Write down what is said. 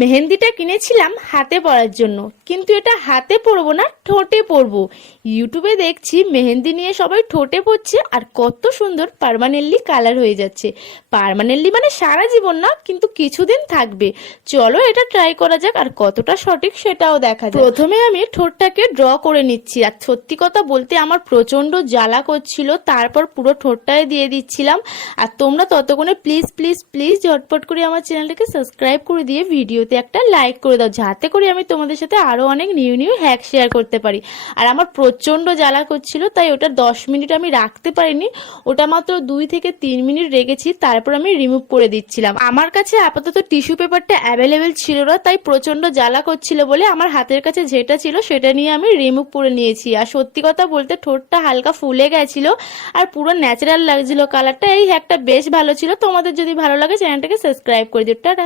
মেহেন্দিটা কিনেছিলাম হাতে পরার জন্য, কিন্তু এটা হাতে পরবো না, ঠোঁটে পরবো। ইউটিউবে দেখছি মেহেন্দি নিয়ে সবাই ঠোঁটে পরছে আর কত সুন্দর পার্মানেন্টলি কালার হয়ে যাচ্ছে। পার্মানেন্টলি মানে সারা জীবন না, কিন্তু কিছুদিন থাকবে। চলো এটা ট্রাই করা যাক, আর কতটা সঠিক সেটাও দেখা যাক। প্রথমে আমি ঠোঁটটাকে ড্র করে নিচ্ছি, আর সত্যি কথা বলতে আমার প্রচন্ড জ্বালা করছিল, তারপর পুরো ঠোঁটটায় দিয়ে দিচ্ছিলাম। আর তোমরা ততক্ষণে প্লিজ প্লিজ প্লিজ ঝটপট করে আমার চ্যানেলটাকে সাবস্ক্রাইব করে দিয়ে ভিডিওতে একটা লাইক করে দাও, যাতে করে আমি তোমাদের সাথে আরো অনেক নিউ নিউ হ্যাক শেয়ার করতে পারি। আর আমার প্রচন্ড জ্বালা করছিল, তাই ওটা 10 মিনিট আমি রাখতে পারিনি, ওটা মাত্র 2 থেকে 3 মিনিট রেখেছি, তারপর আমি রিমুভ করে দিচ্ছিলাম। আমার কাছে আপাতত টিস্যু পেপারটা অ্যাভেলেবেল ছিল না, তাই প্রচন্ড জ্বালা করছিল বলে আমার হাতের কাছে যেটা ছিল সেটা নিয়ে আমি রিমুভ করে নিয়েছি। আর সত্যি কথা বলতে ঠোঁটটা হালকা ফুলে গেছিল আর পুরো ন্যাচারাল লাগছিল কালারটা। এই হ্যাকটা বেশ ভালো ছিল। তোমাদের যদি ভালো লাগে চ্যানেলটাকে সাবস্ক্রাইব করে দিও। টাটা।